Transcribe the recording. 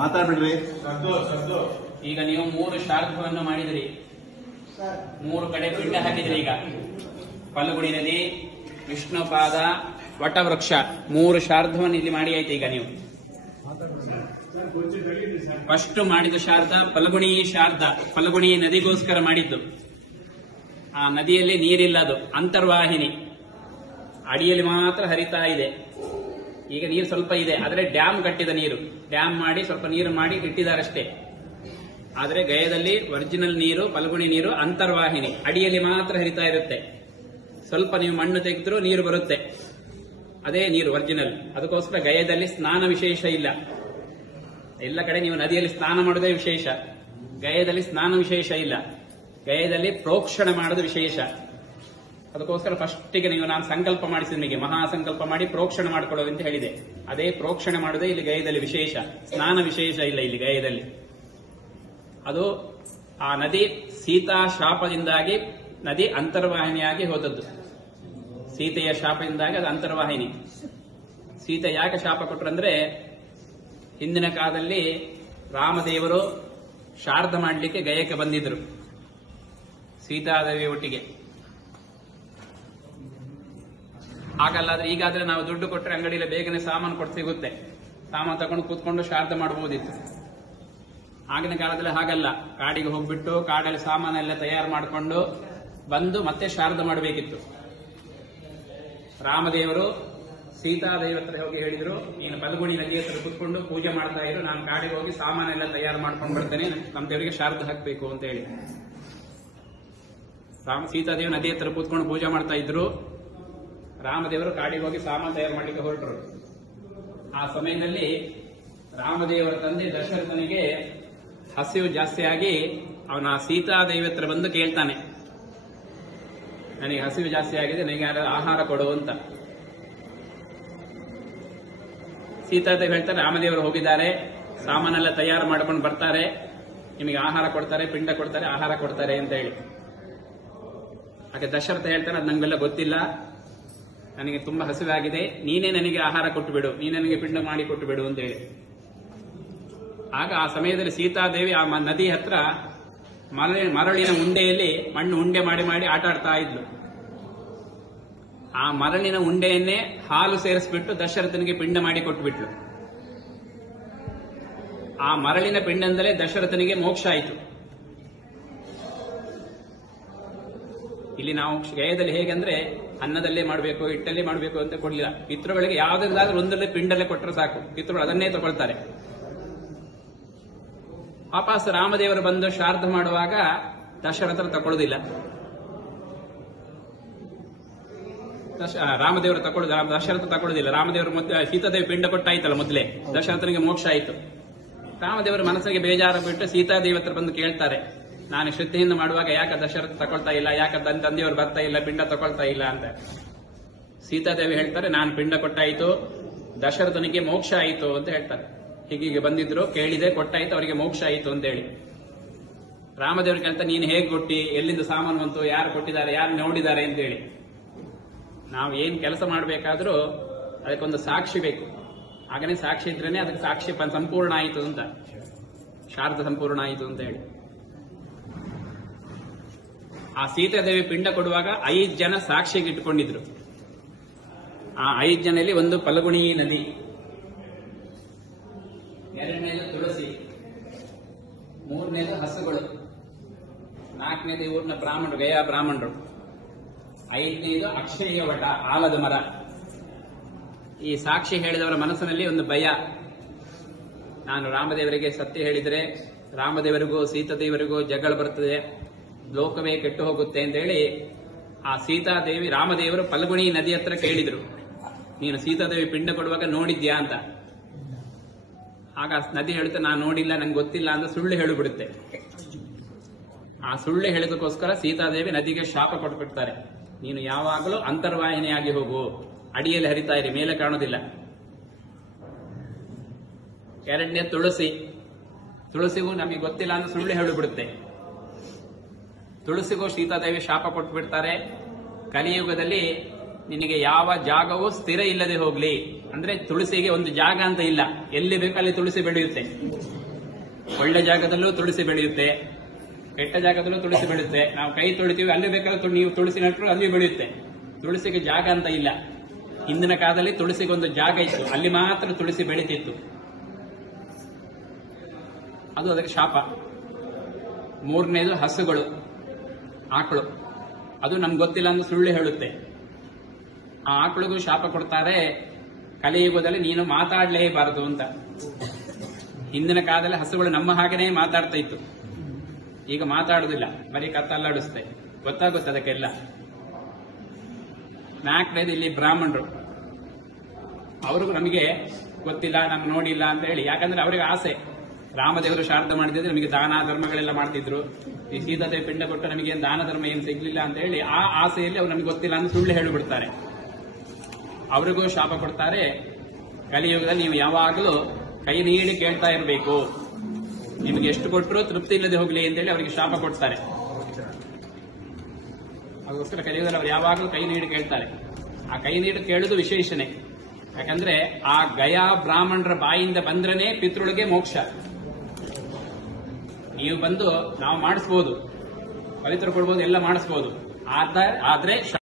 ಮಾತಾಡ್ಬಿಡ್ರಿ. ಈಗ ನೀವು 3 ಶ್ರಾದ್ದವನ್ನು ಮಾಡಿದಿರಿ, 3 ಕಡೆ ಪಿಂಡ ಹಾಕಿದ್ರಿ. ಈಗ ಫಲ್ಗುಣಿ ನದಿ, ವಿಷ್ಣುಪಾದ, ವಟವೃಕ್ಷ 3 ಶ್ರಾದ್ದವನ್ನು ಇಲ್ಲಿ ಮಾಡಿ ಆಯ್ತು. ಈಗ ನೀವು ಫಸ್ಟ್ ಮಾಡಿದ ಶ್ರಾದ್ದ ಫಲ್ಗುಣಿ ಶ್ರಾದ್ದ, ಫಲ್ಗುಣಿ ನದಿಗೋಸ್ಕರ ಮಾಡಿದ್ದು. ಆ ನದಿಯಲ್ಲಿ ನೀರಿಲ್ಲ, ಅದು ಅಂತರ್ವಾಹಿನಿ, ಅಡಿಯಲ್ಲಿ ಮಾತ್ರ ಹರಿತಾ ಇದೆ. ಈಗ ನೀರು ಸ್ವಲ್ಪ ಇದೆ, ಆದರೆ ಡ್ಯಾಮ್ ಕಟ್ಟಿದ ನೀರು, ಡ್ಯಾಮ್ ಮಾಡಿ ಸ್ವಲ್ಪ ನೀರು ಮಾಡಿ ಇಟ್ಟಿದ್ದಾರಷ್ಟೇ. ಆದರೆ ಗಯದಲ್ಲಿ ಒರಿಜಿನಲ್ ನೀರು, ಫಲ್ಗುಣಿ ನೀರು ಅಂತರ್ವಾಹಿನಿ, ಅಡಿಯಲ್ಲಿ ಮಾತ್ರ ಹರಿತಾ ಇರುತ್ತೆ. ಸ್ವಲ್ಪ ನೀವು ಮಣ್ಣು ತೆಗೆದ್ರೂ ನೀರು ಬರುತ್ತೆ, ಅದೇ ನೀರು ಒರಿಜಿನಲ್. ಅದಕ್ಕೋಸ್ಕರ ಗಯದಲ್ಲಿ ಸ್ನಾನ ವಿಶೇಷ ಇಲ್ಲ. ಎಲ್ಲ ಕಡೆ ನೀವು ನದಿಯಲ್ಲಿ ಸ್ನಾನ ಮಾಡೋದೇ ವಿಶೇಷ, ಗಯದಲ್ಲಿ ಸ್ನಾನ ವಿಶೇಷ ಇಲ್ಲ. ಗಯದಲ್ಲಿ ಪ್ರೋಕ್ಷಣೆ ಮಾಡೋದು ವಿಶೇಷ. ಅದಕ್ಕೋಸ್ಕರ ಫಸ್ಟಿಗೆ ನಾನು ಸಂಕಲ್ಪ ಮಾಡಿಸಿದ ನಿಮಗೆ ಮಹಾಸಂಕಲ್ಪ ಮಾಡಿ ಪ್ರೋಕ್ಷಣೆ ಮಾಡಿಕೊಳ್ಳೋದು ಅಂತ ಹೇಳಿದೆ. ಅದೇ ಪ್ರೋಕ್ಷಣೆ ಮಾಡೋದೇ ಇಲ್ಲಿ ಗಯದಲ್ಲಿ ವಿಶೇಷ, ಸ್ನಾನ ವಿಶೇಷ ಇಲ್ಲ ಇಲ್ಲಿ ಗಯದಲ್ಲಿ. ಅದು ಆ ನದಿ ಸೀತಾ ಶಾಪದಿಂದಾಗಿ ನದಿ ಅಂತರ್ವಾಹಿನಿಯಾಗಿ ಹೋದದ್ದು. ಸೀತೆಯ ಶಾಪದಿಂದಾಗಿ ಅದು ಅಂತರ್ವಾಹಿನಿ. ಸೀತೆ ಯಾಕೆ ಶಾಪ ಕೊಟ್ಟರಂದ್ರೆ, ಹಿಂದಿನ ಕಾಲದಲ್ಲಿ ರಾಮದೇವರು ಶಾರ್ಧ ಮಾಡಲಿಕ್ಕೆ ಗಯಕ್ಕೆ ಬಂದಿದ್ರು ಸೀತಾದೇವಿ ಒಟ್ಟಿಗೆ. ಹಾಗಲ್ಲಾದ್ರೆ ಈಗಾದ್ರೆ ನಾವು ದುಡ್ಡು ಕೊಟ್ಟರೆ ಅಂಗಡಿಯಲ್ಲಿ ಬೇಗನೆ ಸಾಮಾನು ಕೊಟ್ಟು ಸಿಗುತ್ತೆ, ಸಾಮಾನು ತಗೊಂಡು ಕೂತ್ಕೊಂಡು ಶಾರ್ಧ ಮಾಡಬಹುದಿತ್ತು. ಆಗಿನ ಕಾಲದಲ್ಲಿ ಹಾಗಲ್ಲ, ಕಾಡಿಗೆ ಹೋಗ್ಬಿಟ್ಟು ಕಾಡಲ್ಲಿ ಸಾಮಾನೆಲ್ಲ ತಯಾರು ಮಾಡಿಕೊಂಡು ಬಂದು ಮತ್ತೆ ಶಾರ್ಧ ಮಾಡಬೇಕಿತ್ತು. ರಾಮದೇವರು ಸೀತಾದೇವಿ ಹತ್ರ ಹೋಗಿ ಹೇಳಿದ್ರು, ನೀನು ಫಲ್ಗುಣಿ ನದಿ ಹತ್ರ ಕೂತ್ಕೊಂಡು ಪೂಜೆ ಮಾಡ್ತಾ ಇರು, ನಾನು ಕಾಡಿಗೆ ಹೋಗಿ ಸಾಮಾನೆಲ್ಲ ತಯಾರು ಮಾಡ್ಕೊಂಡು ಬರ್ತೇನೆ, ನಮ್ಮ ದೇವರಿಗೆ ಶಾರ್ಧ ಹಾಕಬೇಕು ಅಂತ ಹೇಳಿ. ಸೀತಾದೇವಿ ನದಿ ಹತ್ರ ಕೂತ್ಕೊಂಡು ಪೂಜೆ ಮಾಡ್ತಾ ಇದ್ರು. ರಾಮದೇವರು ಕಾಡಿಗೆ ಹೋಗಿ ಸಾಮಾನು ತಯಾರು ಮಾಡಲಿಕ್ಕೆ ಹೊರಟರು. ಆ ಸಮಯದಲ್ಲಿ ರಾಮದೇವರ ತಂದೆ ದಶರಥನಿಗೆ ಹಸಿವು ಜಾಸ್ತಿ ಆಗಿ ಅವನ ಸೀತಾದೇವಿ ಹತ್ರ ಬಂದು ಕೇಳ್ತಾನೆ, ನನಗೆ ಹಸಿವು ಜಾಸ್ತಿ ಆಗಿದೆ, ನನಗೆ ಆಹಾರ ಕೊಡು ಅಂತ. ಸೀತಾದೇವಿ ಹೇಳ್ತಾರೆ, ರಾಮದೇವರು ಹೋಗಿದ್ದಾರೆ, ಸಾಮಾನೆಲ್ಲ ತಯಾರು ಮಾಡ್ಕೊಂಡು ಬರ್ತಾರೆ, ನಿಮಗೆ ಆಹಾರ ಕೊಡ್ತಾರೆ, ಪಿಂಡ ಕೊಡ್ತಾರೆ, ಆಹಾರ ಕೊಡ್ತಾರೆ ಅಂತ ಹೇಳಿ. ಹಾಗೆ ದಶರಥ ಹೇಳ್ತಾನೆ, ಅದು ನಂಗೆಲ್ಲ ಗೊತ್ತಿಲ್ಲ, ನನಗೆ ತುಂಬಾ ಹಸಿವಾಗಿದೆ, ನೀನೇ ನನಗೆ ಆಹಾರ ಕೊಟ್ಟು ಬಿಡು, ನೀನೇ ನನಗೆ ಪಿಂಡ ಮಾಡಿ ಕೊಟ್ಟು ಬಿಡು ಅಂತ ಹೇಳಿ. ಆಗ ಆ ಸಮಯದಲ್ಲಿ ಸೀತಾದೇವಿ ಆ ನದಿ ಹತ್ರ ಮರಳಿನ ಉಂಡೆಯಲ್ಲಿ ಮಣ್ಣು ಉಂಡೆ ಮಾಡಿ ಮಾಡಿ ಆಟ ಆಡ್ತಾ ಇದ್ಲು. ಆ ಮರಳಿನ ಉಂಡೆಯನ್ನೇ ಹಾಲು ಸೇರಿಸ್ಬಿಟ್ಟು ದಶರಥನಿಗೆ ಪಿಂಡ ಮಾಡಿ ಕೊಟ್ಟುಬಿಟ್ಲು. ಆ ಮರಳಿನ ಪಿಂಡದಿಂದಲೇ ದಶರಥನಿಗೆ ಮೋಕ್ಷ ಆಯಿತು. ಇಲ್ಲಿ ನಾವು ಗಯದಲ್ಲಿ ಹೇಗೆಂದ್ರೆ ಅನ್ನದಲ್ಲೇ ಮಾಡಬೇಕು, ಹಿಟ್ಟಲ್ಲೇ ಮಾಡಬೇಕು ಅಂತ ಕೊಡಲಿಲ್ಲ. ಪಿತೃಗಳಿಗೆ ಯಾವುದಾದ್ರೂ ಒಂದಲ್ಲೇ ಪಿಂಡಲ್ಲೇ ಕೊಟ್ಟರೆ ಸಾಕು, ಪಿತೃಗಳು ಅದನ್ನೇ ತಗೊಳ್ತಾರೆ. ವಾಪಸ್ ರಾಮದೇವರು ಬಂದು ಶ್ರಾದ್ದ ಮಾಡುವಾಗ ದಶರಥರು ತಗೊಳ್ಳೋದಿಲ್ಲ. ರಾಮದೇವರು ದಶರಥ ತಗೊಳ್ಳೋದಿಲ್ಲ. ರಾಮದೇವರು ಮತ್ತೆ ಸೀತಾದೇವಿ ಪಿಂಡ ಕೊಟ್ಟಾಯ್ತಲ್ಲ ಮೊದಲೇ, ದಶರಥನಿಗೆ ಮೋಕ್ಷ ಆಯಿತು. ರಾಮದೇವರ ಮನಸ್ಸಿಗೆ ಬೇಜಾರು ಬಿಟ್ಟು ಸೀತಾದೇವಿ ಹತ್ರ ಬಂದು ಕೇಳ್ತಾರೆ, ನಾನು ಶ್ರದ್ಧೆಯಿಂದ ಮಾಡುವಾಗ ಯಾಕೆ ದಶರಥ ತಗೊಳ್ತಾ ಇಲ್ಲ, ಯಾಕೆ ತಂದೆಯವರು ಬರ್ತಾ ಇಲ್ಲ, ಪಿಂಡ ತಗೊಳ್ತಾ ಇಲ್ಲ ಅಂತ. ಸೀತಾದೇವಿ ಹೇಳ್ತಾರೆ, ನಾನು ಪಿಂಡ ಕೊಟ್ಟಾಯಿತು, ದಶರಥನಿಗೆ ಮೋಕ್ಷ ಆಯಿತು ಅಂತ ಹೇಳ್ತಾರೆ. ಹೀಗೆ ಬಂದಿದ್ರು, ಕೇಳಿದೆ, ಕೊಟ್ಟಾಯ್ತು, ಅವರಿಗೆ ಮೋಕ್ಷ ಆಯಿತು ಅಂತ ಹೇಳಿ. ರಾಮದೇವರು ಕೇಳ್ತಾರೆ, ನೀನು ಹೇಗೆ ಕೊಟ್ಟಿ, ಎಲ್ಲಿಂದ ಸಾಮಾನು ಬಂತು, ಯಾರು ಕೊಟ್ಟಿದ್ದಾರೆ, ಯಾರು ನೋಡಿದ್ದಾರೆ ಅಂತ ಹೇಳಿ. ನಾವು ಏನ್ ಕೆಲಸ ಮಾಡಬೇಕಾದ್ರೂ ಅದಕ್ಕೊಂದು ಸಾಕ್ಷಿ ಬೇಕು. ಹಾಗನೇ ಸಾಕ್ಷಿ ಇದ್ರೇನೆ ಅದಕ್ಕೆ ಸಾಕ್ಷಿ ಸಂಪೂರ್ಣ ಆಯಿತು ಅಂತ, ಶಾರ್ಧ ಸಂಪೂರ್ಣ ಆಯಿತು ಅಂತ ಹೇಳಿ. ಆ ಸೀತಾದೇವಿ ಪಿಂಡ ಕೊಡುವಾಗ 5 ಜನ ಸಾಕ್ಷಿಗೆ ಇಟ್ಟುಕೊಂಡಿದ್ರು. ಆ 5 ಜನರಲ್ಲಿ ಒಂದು ಫಲ್ಗುಣಿ ನದಿ, ಎರಡನೇದು ತುಳಸಿ, ಮೂರನೇದು ಹಸುಗಳು, ನಾಲ್ಕನೇದು ಊರಿನ ಬ್ರಾಹ್ಮಣರು, ಗಯಾ ಬ್ರಾಹ್ಮಣರು, 5ನೇದು ಅಕ್ಷಯ ವಟ, ಆಲದ ಮರ. ಈ ಸಾಕ್ಷಿ ಹೇಳಿದವರ ಮನಸ್ಸಿನಲ್ಲಿ ಒಂದು ಭಯ, ನಾನು ರಾಮದೇವರಿಗೆ ಸತ್ಯ ಹೇಳಿದರೆ ರಾಮದೇವರಿಗೂ ಸೀತಾದೇವರಿಗೂ ಜಗಳ ಬರ್ತದೆ, ಲೋಕವೇ ಕೆಟ್ಟು ಹೋಗುತ್ತೆ ಅಂತ ಹೇಳಿ ಆ ಸೀತಾದೇವಿ ರಾಮದೇವರು ಫಲ್ಗುಣಿ ನದಿ ಹತ್ರ ಕೇಳಿದ್ರು, ನೀನು ಸೀತಾದೇವಿ ಪಿಂಡ ಕೊಡುವಾಗ ನೋಡಿದ್ಯಾ ಅಂತ. ಆಗ ನದಿ ಹೇಳುತ್ತೆ, ನಾನು ನೋಡಿಲ್ಲ, ನಂಗೆ ಗೊತ್ತಿಲ್ಲ ಅಂತ ಸುಳ್ಳು ಹೇಳಿಬಿಡುತ್ತೆ. ಆ ಸುಳ್ಳು ಹೇಳಿದಕ್ಕೋಸ್ಕರ ಸೀತಾದೇವಿ ನದಿಗೆ ಶಾಪ ಕೊಟ್ಬಿಡ್ತಾರೆ, ನೀನು ಯಾವಾಗಲೂ ಅಂತರ್ವಾಹಿನಿಯಾಗಿ ಹೋಗು, ಅಡಿಯಲ್ಲಿ ಹರಿತಾ ಇರಿ, ಮೇಲೆ ಕಾಣೋದಿಲ್ಲ. ಎರಡನೇ ತುಳಸಿ, ತುಳಸಿಗೂ ನಮಗೆ ಗೊತ್ತಿಲ್ಲ ಅಂತ ಸುಳ್ಳು ಹೇಳಿಬಿಡುತ್ತೆ. ತುಳಸಿಗೂ ಸೀತಾದೇವಿ ಶಾಪ ಕೊಟ್ಬಿಡ್ತಾರೆ, ಕಲಿಯುಗದಲ್ಲಿ ನಿನಗೆ ಯಾವ ಜಾಗವೂ ಸ್ಥಿರ ಇಲ್ಲದೆ ಹೋಗ್ಲಿ, ಅಂದ್ರೆ ತುಳಸಿಗೆ ಒಂದು ಜಾಗ ಅಂತ ಇಲ್ಲ, ಎಲ್ಲಿ ಬೇಕು ಅಲ್ಲಿ ತುಳಸಿ ಬೆಳೆಯುತ್ತೆ. ಒಳ್ಳೆ ಜಾಗದಲ್ಲೂ ತುಳಸಿ ಬೆಳೆಯುತ್ತೆ, ಕೆಟ್ಟ ಜಾಗದಲ್ಲೂ ತುಳಸಿ ಬೆಳೆಯುತ್ತೆ. ನಾವು ಕೈ ತೊಳಿತೀವಿ, ಅಲ್ಲಿ ಬೇಕಾದ್ರೆ ನೀವು ತುಳಸಿ ನಟ್ಟರು ಅಲ್ಲಿ ಬೆಳೆಯುತ್ತೆ. ತುಳಸಿಗೆ ಜಾಗ ಅಂತ ಇಲ್ಲ. ಹಿಂದಿನ ಕಾಲದಲ್ಲಿ ತುಳಸಿಗೊಂದು ಜಾಗ ಇತ್ತು, ಅಲ್ಲಿ ಮಾತ್ರ ತುಳಸಿ ಬೆಳೀತಿತ್ತು. ಅದು ಅದಕ್ಕೆ ಶಾಪ. ಮೂರನೇದು ಹಸುಗಳು, ಆಕಳು. ಅದು ನಮ್ಗೆ ಗೊತ್ತಿಲ್ಲ ಅಂತ ಸುಳ್ಳು ಹೇಳುತ್ತೆ. ಆ ಆಕಳಿಗೂ ಶಾಪ ಕೊಡ್ತಾರೆ, ಕಲಿಯುಗದಲ್ಲಿ ನೀನು ಮಾತಾಡಲೇಬಾರದು ಅಂತ. ಹಿಂದಿನ ಕಾಲದಲ್ಲಿ ಹಸುಗಳು ನಮ್ಮ ಹಾಗೇನೆ ಮಾತಾಡ್ತಾ ಇತ್ತು, ಈಗ ಮಾತಾಡುದಿಲ್ಲ, ಬರೀ ಕತ್ತಲ್ಲಾಡಿಸುತ್ತೆ. ಗೊತ್ತಾಗುತ್ತೆ ಅದಕ್ಕೆಲ್ಲ. ನಾಲ್ಕನೇದು ಇಲ್ಲಿ ಬ್ರಾಹ್ಮಣರು, ಅವ್ರಿಗೂ ನಮಗೆ ಗೊತ್ತಿಲ್ಲ, ನಮ್ಗೆ ನೋಡಿಲ್ಲ ಅಂತ ಹೇಳಿ. ಯಾಕಂದ್ರೆ ಅವರಿಗೆ ಆಸೆ, ರಾಮದೇವರು ಶಾರದ ಮಾಡಿದ್ರೆ ನಮಗೆ ದಾನ ಧರ್ಮಗಳೆಲ್ಲ ಮಾಡ್ತಿದ್ರು, ಈ ಸೀತಾದೇವಿ ಪಿಂಡ ಕೊಟ್ಟು ನಮಗೆ ದಾನ ಧರ್ಮ ಏನು ಸಿಗ್ಲಿಲ್ಲ ಅಂತ ಹೇಳಿ ಆ ಆಸೆಯಲ್ಲಿ ಅವ್ರು ನಮಗೆ ಗೊತ್ತಿಲ್ಲ ಅಂತ ಸುಳ್ಳು ಹೇಳಿಬಿಡ್ತಾರೆ. ಅವರಿಗೂ ಶಾಪ ಕೊಡ್ತಾರೆ, ಕಲಿಯುಗದಲ್ಲಿ ನೀವು ಯಾವಾಗಲೂ ಕೈ ನೀಡಿ ಕೇಳ್ತಾ ಇರಬೇಕು, ನಿಮಗೆ ಎಷ್ಟು ಕೊಟ್ಟರು ತೃಪ್ತಿ ಇಲ್ಲದೆ ಹೋಗ್ಲಿ ಅಂತೇಳಿ ಅವರಿಗೆ ಶಾಪ ಕೊಡ್ತಾರೆ. ಅದಕ್ಕೋಸ್ಕರ ಕಲಿಯುಗದಲ್ಲಿ ಅವ್ರು ಯಾವಾಗಲೂ ಕೈ ನೀಡಿ ಕೇಳ್ತಾರೆ. ಆ ಕೈ ನೀಡಿ ಕೇಳುದು ವಿಶೇಷಣೆ. ಯಾಕಂದ್ರೆ ಆ ಗಯಾ ಬ್ರಾಹ್ಮಣರ ಬಾಯಿಂದ ಬಂದ್ರನೇ ಪಿತೃಳಿಗೆ ಮೋಕ್ಷ. ನೀವು ಬಂದು ನಾವು ಮಾಡಿಸ್ಬೋದು, ಪವಿತ್ರ ಕೊಡ್ಬೋದು, ಎಲ್ಲ ಮಾಡಿಸ್ಬೋದು, ಆದ್ರೆ